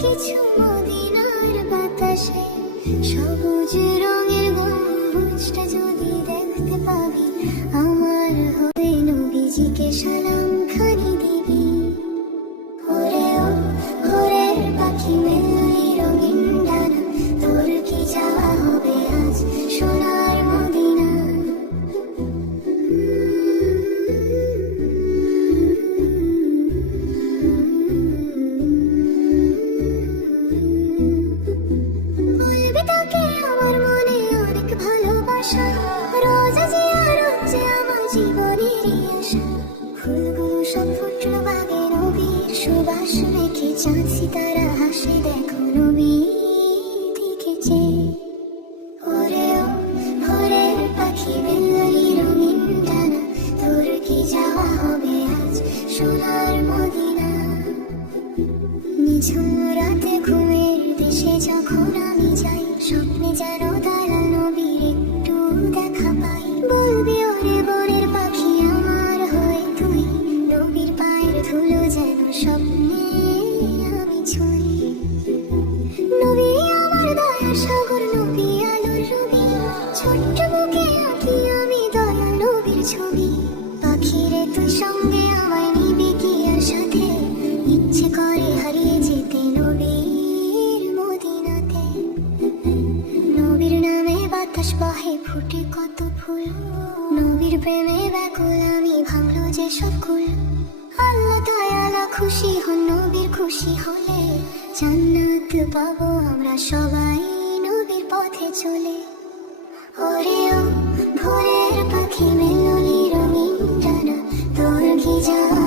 কিছু মদিনার বাতাসে সবুজ রঙের গম্বুজটা যদি দেখতে পাবি, আমার হয়ে নবীজিকে সালাম খানি দিবি। ওরে ও ভোরের পাখি মেলি রঙিন ডানা, তোর কি যাওয়া হবে আজ সোনার মদিনা? বলবি তাকে আমার মনে অনেক ভালোবাসা, রোজা জিয়ারত যে আমার জীবনেরই আশা। ফুলগুলো সব ফুটলো বাগে নবীর সুবাস মেখে, চাঁদ সিতারা হাসে দেখো নবী দিকে চেয়ে। ওরে ও ভোরের পাখি মেলি রঙিন ডানা, তোর কি যাওয়া হবে আজ সোনার মদিনা? নিঝুম রাতে ঘুমের দেশে যখন আমি যাই, স্বপ্নে যেন দালাল নবীর একটু দেখা পাই। বলবি ওরে বনের পাখি আমার হয়ে তুই, নবীর পায়ের ধুলো যেন স্বপ্নে আমি ছুঁই। নবী আমার দয়ার সাগর, নবী আলোর রবি, ছোট্ট বুকে আঁকি আমি দয়াল নবীর ছবি। পাখিরে তুই সঙ্গে আমায় নিবি কি আর সাথে, ইচ্ছে করে হারিয়ে যেতে নবীর মদিনাতে। নবীর নামে বাতাস বহে ফুটে কত ফুল, নবীর প্রেমে ব্যাকুল আমি ভাঙলো যে সব কুল। আল্লাহ তাআলা খুশি হন নবীর খুশি হলে, জান্নাত পাবো আমরা সবাই নবীর পথে চলে। ওরে ও ভোরের পাখি মেলি রঙিন ডানা, তোর কি যাওয়া